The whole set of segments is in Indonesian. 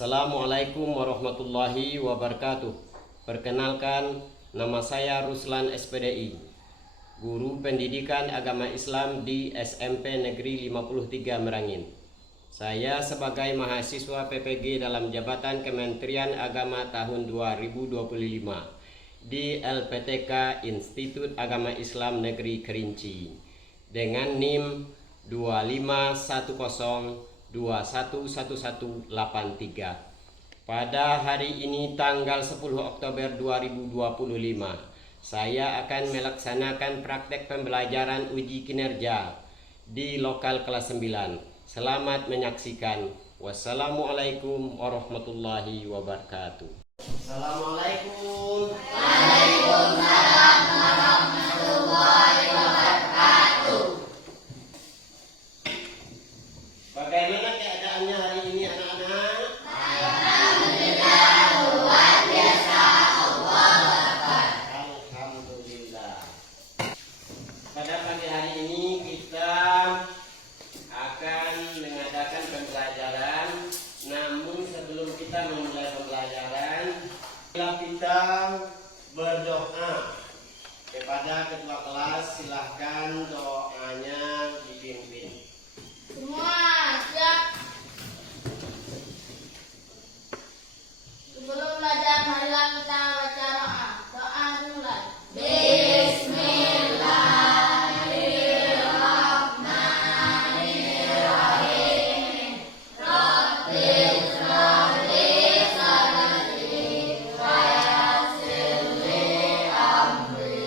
Assalamualaikum warahmatullahi wabarakatuh. Perkenalkan, nama saya Ruslan SPDI, Guru Pendidikan Agama Islam di SMP Negeri 53 Merangin. Saya sebagai mahasiswa PPG dalam jabatan Kementerian Agama tahun 2025 di LPTK Institut Agama Islam Negeri Kerinci dengan NIM 2510211183. Pada hari ini tanggal 10 Oktober 2025, saya akan melaksanakan praktek pembelajaran uji kinerja di lokal kelas 9. Selamat menyaksikan. Wassalamualaikum warahmatullahi wabarakatuh. Assalamualaikum. Waalaikumsalam warahmatullahi wabarakatuh. Bagaimana keadaannya hari ini anak-anak? Alhamdulillah, luar biasa. Allahu Akbar. Alhamdulillah. Pada pagi hari ini kita akan mengadakan pembelajaran. Namun sebelum kita memulai pembelajaran, kita berdoa kepada ketua kelas. Silahkan doanya dipimpin. Semua siap. Sebelum belajar, marilah kita baca doa. Doa dimulai. Bismillahirrahmanirrahim. Rabbil shrahli sadri wa yassir li amri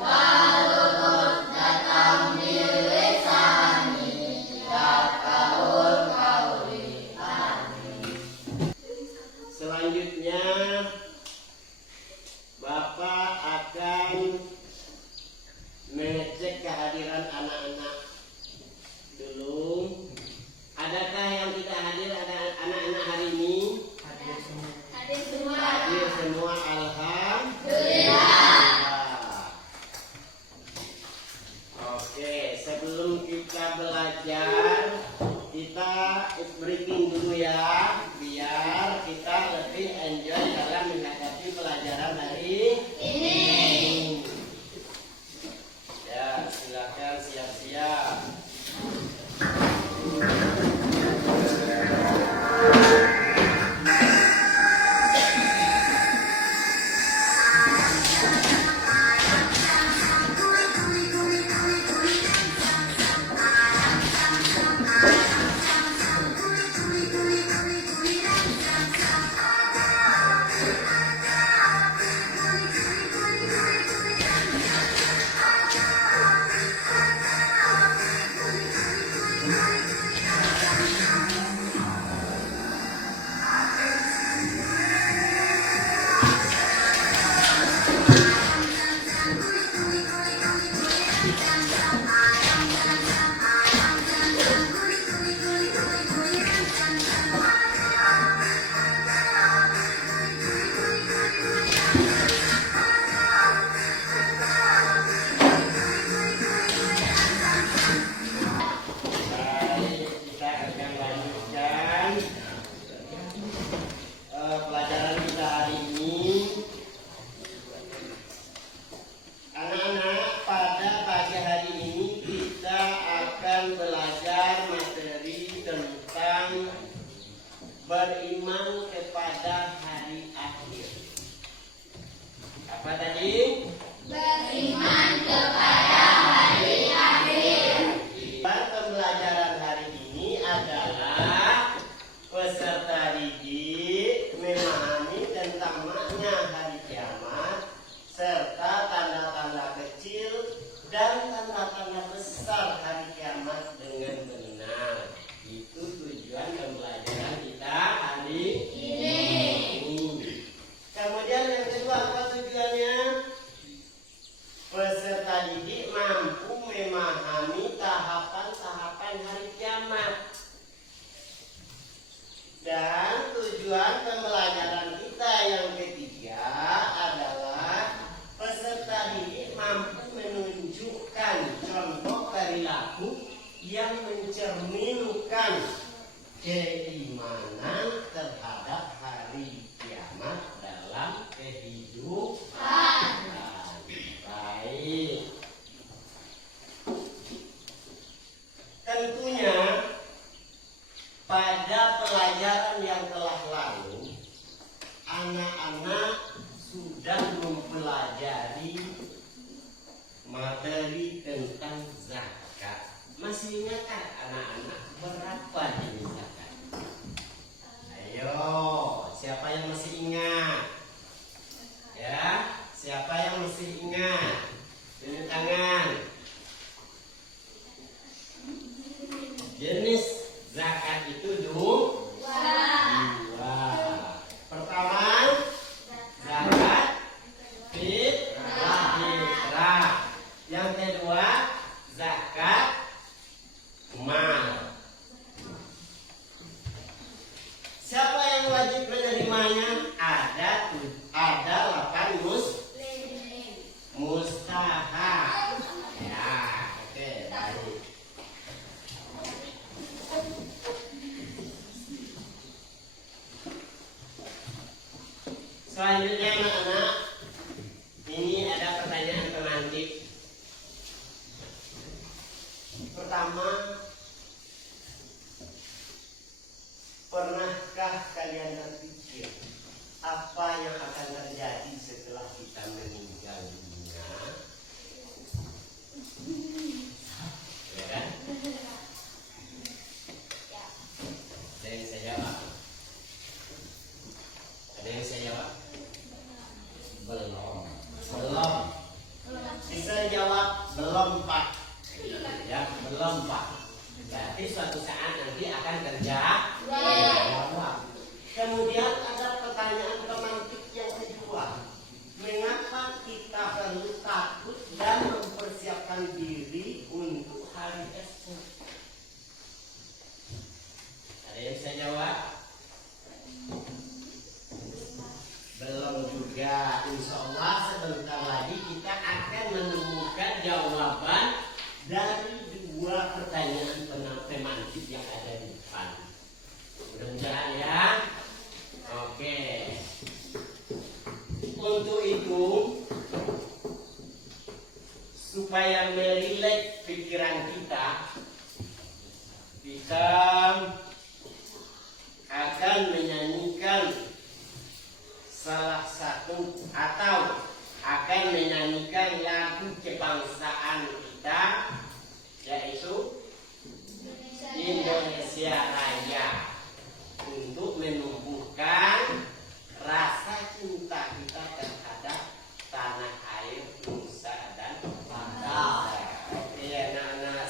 wahlul 'uqdatam min lisani yafqahul qawli. Selanjutnya Bapak akan mengecek kehadiran anak-anak dulu. Adakah yang tidak hadir? Ada anak-anak hari ini? Hadir semua. Hadir semua, Alhamdulillah. Oke, sebelum kita belajar, kita briefing dulu ya, biar kita lebih enjoy dalam menghadapi pelajaran hari Ini. ya. Silakan siap-siap. Baik, kita akan lanjutkan pelajaran kita hari ini. Anak-anak, pada pagi hari ini kita akan belajar materi tentang beriman kepada hari akhir. Apa tadi? Beriman kepada hari akhir. Pembelajaran hari ini adalah peserta didik memahami tentang makna hari kiamat serta tanda-tanda kecil dan tanda-tanda besar hari kiamat dengan benar. Itu tujuan pembelajaran kita hari ini. Kemudian yang kedua, apa tujuannya? Peserta didik mampu memahami tahapan-tahapan hari kiamat. Dan tujuan pembelajaran kita yang ketiga adalah peserta didik mampu menunjukkan contoh perilaku yang mencerminkan keimanan terhadap pelajaran yang telah lalu, anak-anak sudah mempelajari materi tentang zakat. Masih ingatkah anak-anak berapa jenis zakat? Ayo, siapa yang masih ingat? Ya, siapa yang masih ingat? Tunjuk tangan. Jenis zakat itu dua. Pertama, zakat fitrah. Yang kedua, zakat mal. Siapa yang wajib menerimanya? Ada 8 mustahab. Ya, oke, baik. Selanjutnya anak-anak, ini ada pertanyaan pemantik. Pertama, pernahkah kalian berpikir apa yang akan terjadi setelah kita meninggal dunia? Ya kan? Ada yang saya jawab? Ada yang saya jawab? Belum. Bisa jawab belum, Pak. Ya, belum, Pak. Berarti suatu saat nanti akan terjadi. Kemudian ada pertanyaan pemantik yang kedua. Mengapa kita perlu takut dan mempersiapkan diri untuk hari esok? Ada yang bisa jawab? Belum juga. Insya Allah sebentar lagi kita akan menemukan jawaban dari dua pertanyaan pemantik yang ada di depan. Mudah-mudahan ya. Oke. Untuk itu, supaya merileks pikiran kita akan menyanyikan salah satu atau akan menyanyikan lagu kebangsaan kita, yaitu Indonesia Raya, untuk menumbuhkan rasa cinta kita terhadap tanah air, nusa dan bangsa. Oke, anak-anak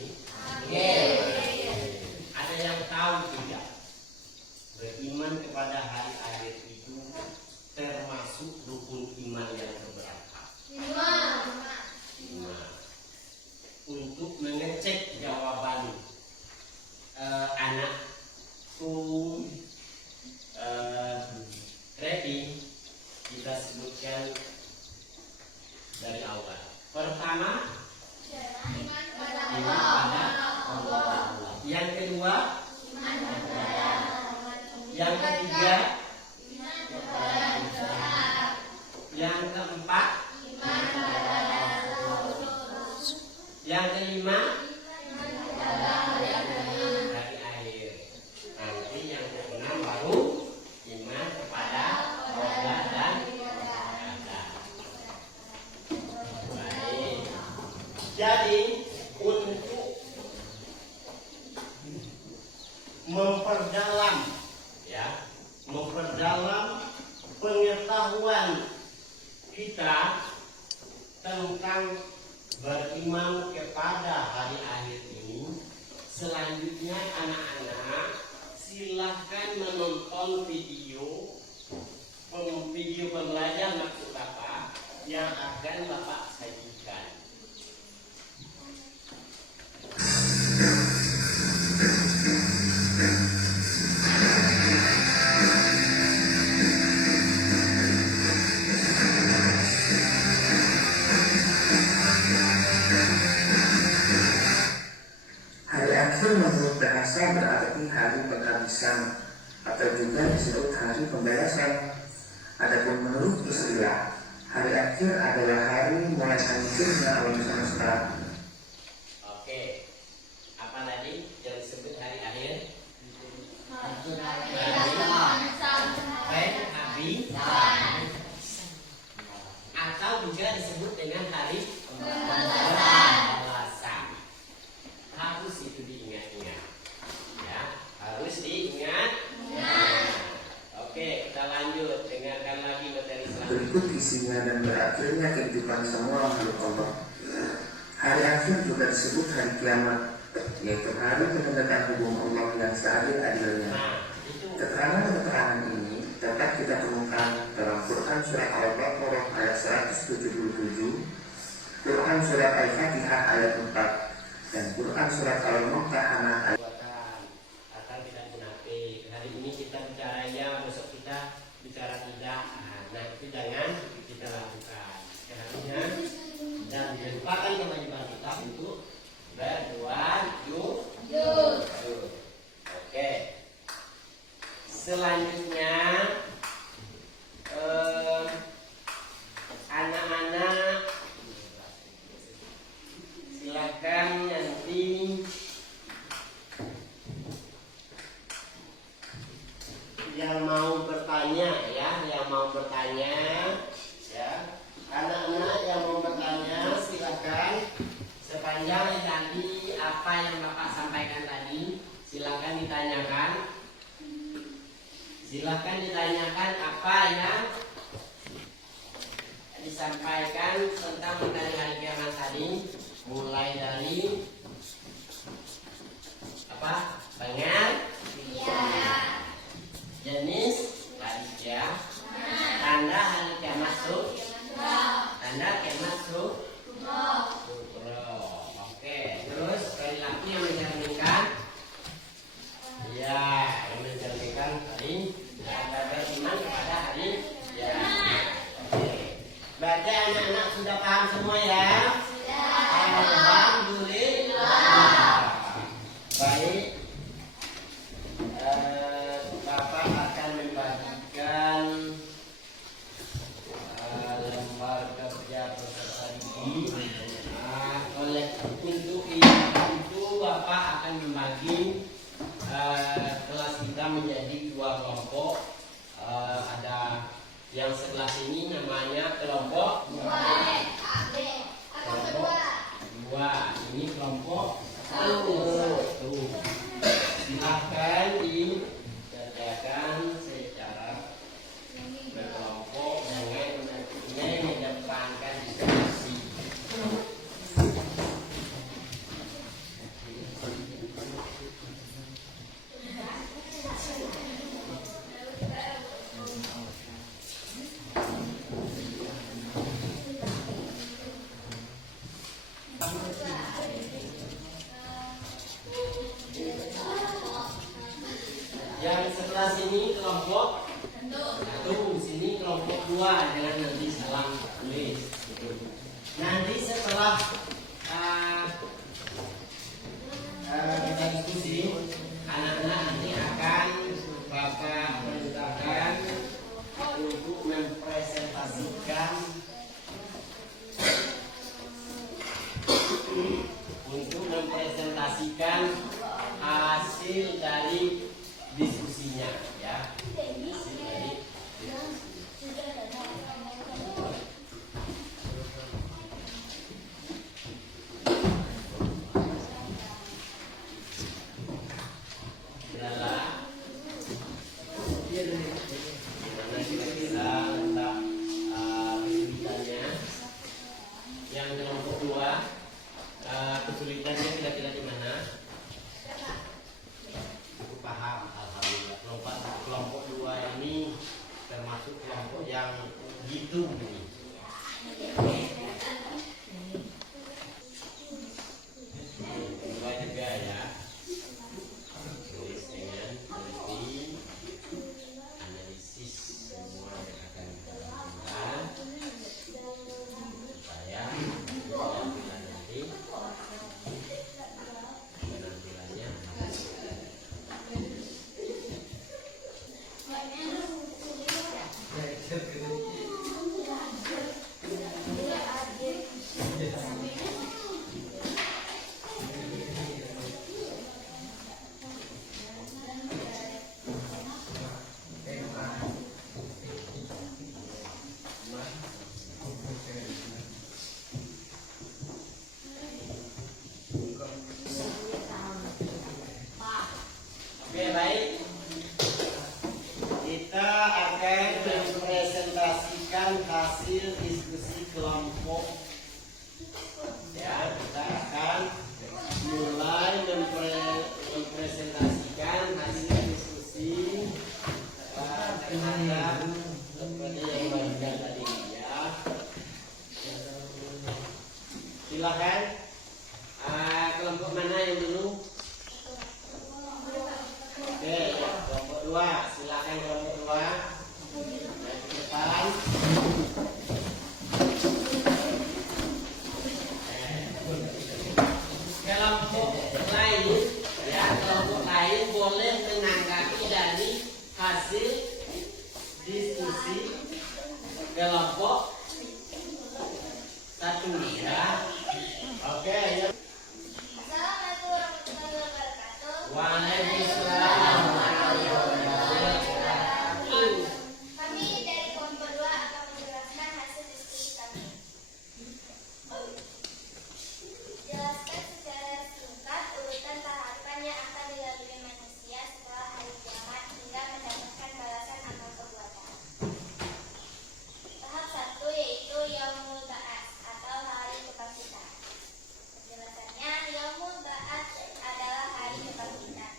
Amin. Ada yang tahu tidak? Beriman kepada hari akhir itu termasuk rukun iman yang keberapa? 5. Untuk mengecek jawaban anakku ready, kita sebutkan dari awal. Pertama, iman pada Allah. Yang kedua, yang ketiga, yang keempat, yang kelima, hari akhir. Nanti yang keenam baru iman kepada Allah dan malaikat. Baik. Jadi untuk memperdalam pengetahuan kita tentang beriman kepada hari akhir ini, selanjutnya anak-anak silahkan menonton video pembelajar maksud Bapak yang akan Bapak sajikan. Hari akhir menurut bahasa berarti hari penghabisan atau juga disebut hari pemberesan. Adapun menurut istilah, hari akhir adalah hari mulai hancurnya alam semesta. Oke, apa tadi yang disebut hari akhir? Atau juga disebut dengan hari pembalasan. Harus itu diingat-ingat, ya, harus diingat. Oke, kita lanjut, dengarkan lagi materi selanjutnya. Berikut isinya dan berakhirnya kehidupan semua makhluk Allah. Hari akhir juga disebut hari kiamat, yaitu hari penegakan hukum Allah yang seadil-adilnya. Keterangan-keterangan ini dapat kita temukan dalam Quran Surat Al-Baqarah ayat 177, Quran Surat Al-Fatihah ayat 4, dan Quran Surat Al-Mumtahanah ayat 4. Akan tidak munafik. Hari ini kita bicara ya, besok kita bicara tidak. Nah, itu jangan kita lakukan. Seharusnya dan melupakan kewajiban kita untuk berbuat jujur. Oke. Selanjutnya anak-anak silakan nanti yang mau bertanya ya, anak-anak yang mau bertanya silakan sepanjang tadi apa yang Bapak sampaikan tadi silakan ditanyakan. Silakan ditanyakan apa yang disampaikan tentang materi hari kiamat tadi, mulai dari apa? Jenis hadisnya, tanda hari kiamat tanda kiamat Oke, terus perilaku yang mencerminkan, ya, yang mencerminkan tadi ada beriman kepada hari ya. Oke. Berarti anak-anak sudah paham semua ya? Alhamdulillah. Baik. Bapak akan membagikan lembar kerja peserta didik. Untuk Bapak akan membagi kelas kita menjadi 2 kelompok. Ada yang sebelah sini namanya kelompok 2. Ini kelompok 1. Silahkan dikerjakan secara berkelompok dengan mengedepankan diskusi. Yang sebelah sini kelompok satu, sini kelompok 2, jangan nanti salah tulis. Nanti setelah kita diskusi, anak-anak nanti akan Bapak perintahkan untuk mempresentasikan hasil dari diskusinya, ya. Hasil dari gimana kira-kira letak kesulitannya? Yang kelompok 2 kesulitannya kira-kira di mana? Aku paham, alhamdulillah. Kelompok 2 ini termasuk kelompok yang gitu ini. Kedua juga ya. Tulis dengan teliti, analisis semua yang akan kita lakukan supaya penampilan nanti penampilannya oke, baik. Kita akan mempresentasikan hasil diskusi kelompok. Ya, kita akan mulai mempresentasikan hasil diskusi terhadap seperti yang bagian tadi ya. Silakan. Kelompok mana yang dulu? Oke, kelompok 2, silakan kelompok 2. Naik ke depan. Kelompok lain, ya, kelompok lain boleh menanggapi dari hasil diskusi kelompok 1 ya. Oke, ya. Assalamualaikum warahmatullahi wabarakatuh. Waalaikumsalam. Kami dari kelompok 2 akan menjelaskan hasil diskusi kami. Jelaskan secara singkat urutan tahapan yang akan dilalui manusia setelah hari kiamat hingga mendapatkan balasan amal perbuatan. Tahap 1 yaitu Yaumul Ba'ats atau hari kebangkitan. Penjelasannya, Yaumul Ba'ats adalah hari kebangkitan.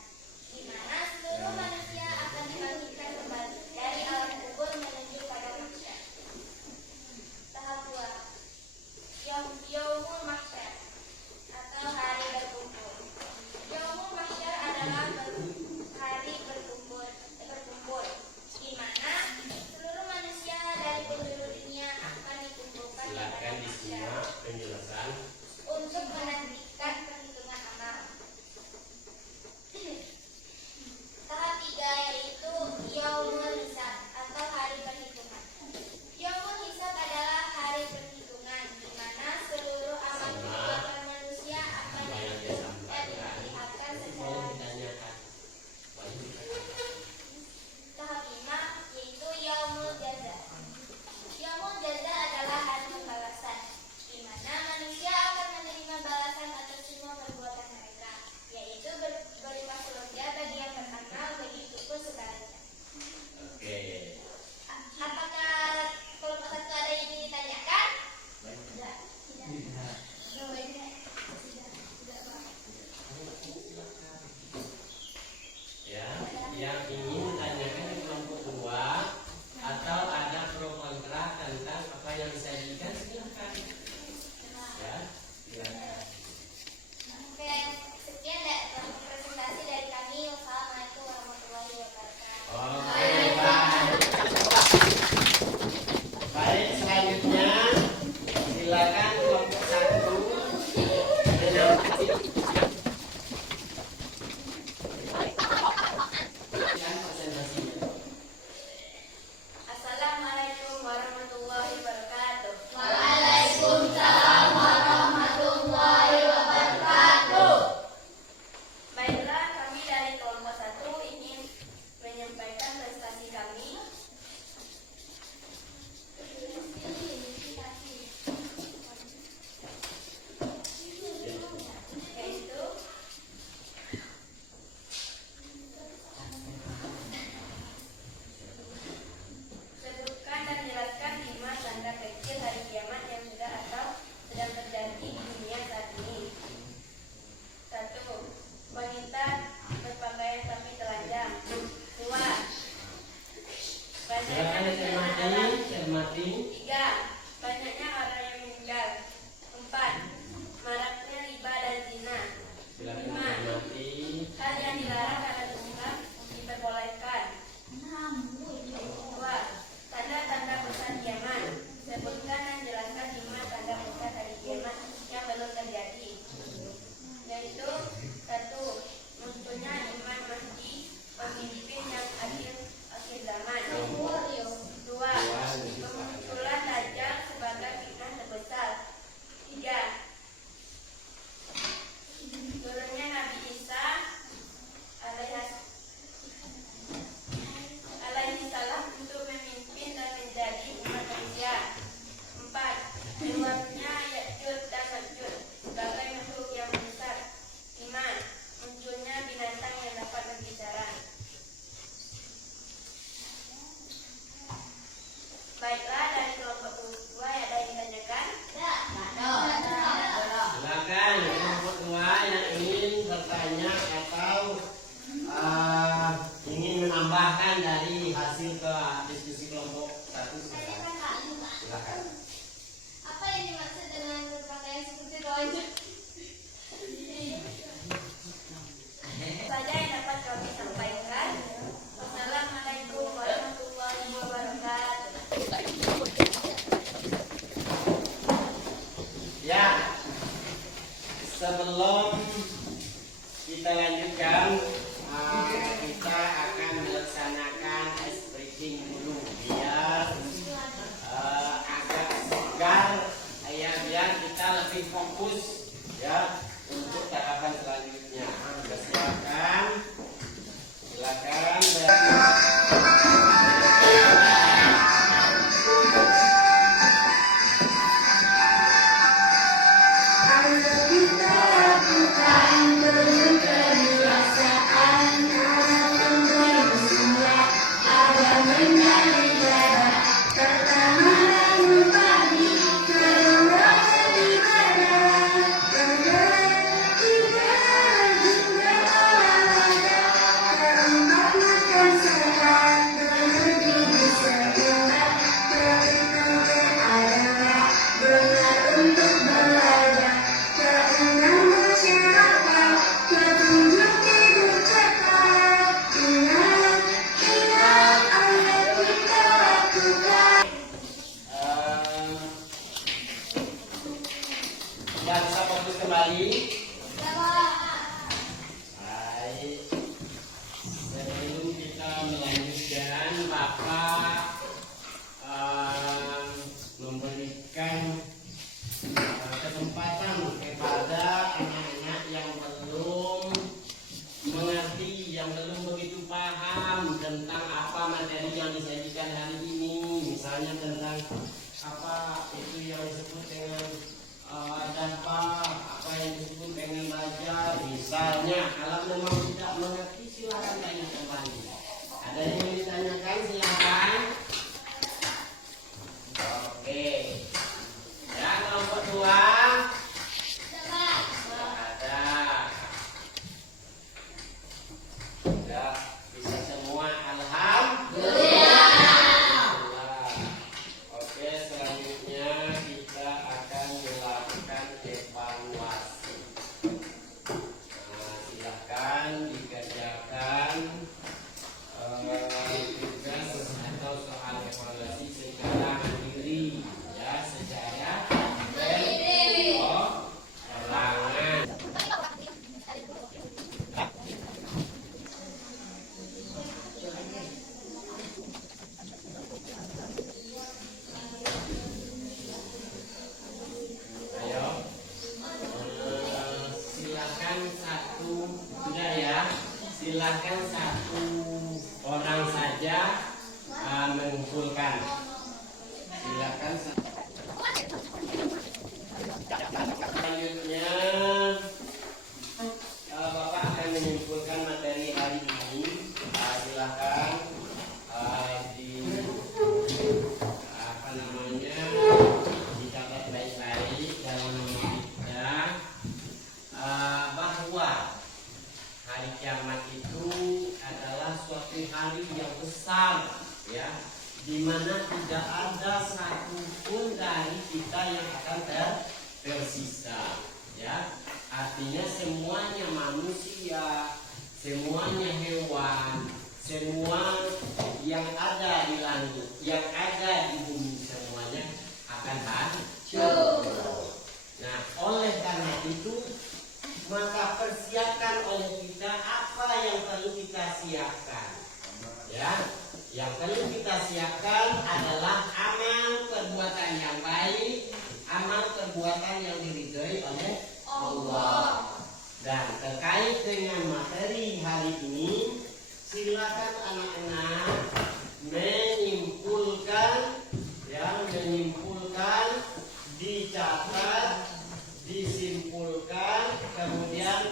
atau ingin menambahkan dari hasil ke diskusi kelompok satu? Silakan. Apa yang dimaksud dengan berpakaian seperti rojak? Saja yang dapat kami sampaikan. Wassalamualaikum warahmatullahi wabarakatuh. Ya, sebelum kita lanjutkan, kita akan melaksanakan ice breaking dulu biar agak segar, ya biar kita lebih fokus ya untuk tahapan selanjutnya. Silakan, silakan. Sudah bisa fokus kembali. Baik. Sebelum kita melanjutkan, Bapak memberikan kesempatan kepada anak-anak yang belum mengerti, yang belum begitu paham tentang apa materi yang disajikan hari ini, misalnya tentang apa itu yang disebut dengan dampak, apa yang disebut dengan belajar. Misalnya, kalau memang tidak mengerti, silakan tanya kembali. Ada yang ditanyakan, silakan. Oke. Ya, kelompok 2. Ada. Ya, bisa semua. Alhamdulillah. Oke, selanjutnya kita akan melakukan evaluasi. Silakan dikerjakan tugas atau soal evaluasi secara mandiri, ya, secara perorangan. Ayo, silakan satu, sudah ya, silakan satu orang saja mengumpulkan. Silakan. Selanjutnya, Bapak akan menyimpulkan materi hari ini. Silakan di apa namanya, dicatat baik-baik dalam kita bahwa hari kiamat itu adalah suatu hari yang besar, ya, di mana tidak ada satupun dari kita yang akan tersisa, ya. Artinya semuanya manusia, semuanya hewan, semua yang ada di langit, yang ada di bumi, semuanya akan hancur. Nah, oleh karena itu, maka persiapkan oleh kita apa yang perlu kita siapkan, ya. Yang perlu kita siapkan adalah amal perbuatan yang baik, amal perbuatan yang diridhoi oleh Allah. Dan terkait dengan materi hari ini, silakan anak-anak menyimpulkan, ya, menyimpulkan, dicatat, disimpulkan, kemudian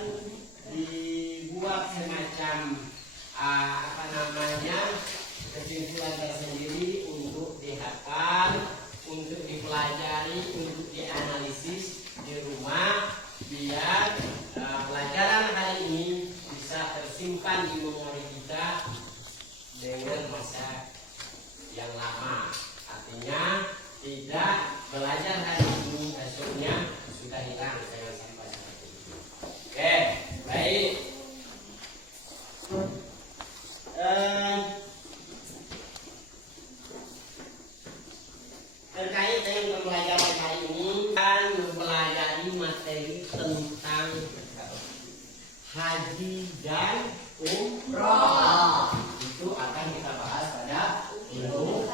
dibuat semacam apa namanya, kesimpulan tersendiri untuk dihafal, untuk dipelajari, untuk dianalisis di rumah, biar pelajaran hari ini tersimpan di memori kita dengan masa yang lama. Artinya tidak belajar hari ini besoknya sudah hilang, jangan sampai seperti itu. Oke, baik. Terkait dengan pembelajaran hari ini kan mempelajari materi tentang haji dan umroh. Itu akan kita bahas pada minggu.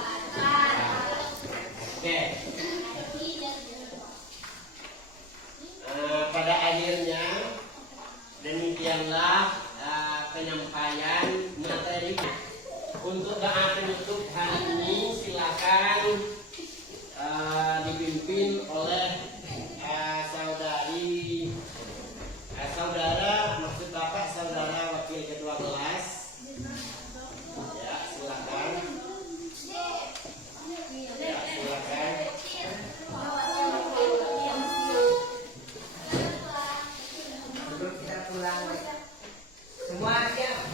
Oke. Pada akhirnya demikianlah penyampaian materi. Untuk doa penutup hari ini silakan dipimpin oleh saudara, maksud Bapak saudara wakil ketua kelas. Ya, silakan. Ya, silakan. Sebelum kita pulang, semua siap.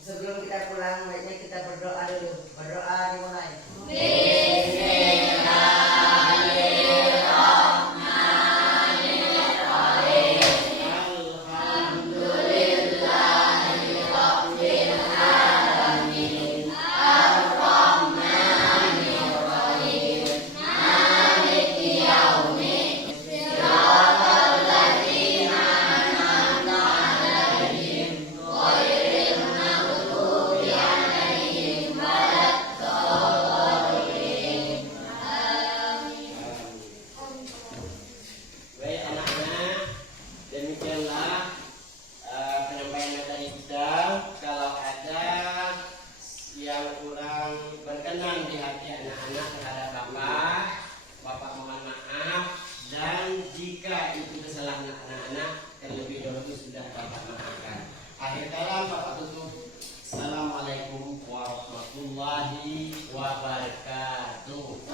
Sebelum kita pulang, baiknya kita berdoa dulu. Berdoa dimulai. Baik anak-anak, demikianlah penyampaian materi kita. Kalau ada yang kurang berkenan di hati anak-anak terhadap Bapak mohon maaf. Dan jika itu kesalahan anak-anak, terlebih dahulu sudah Bapak maafkan. Akhir kalam Bapak tutup. Assalamualaikum warahmatullahi wabarakatuh.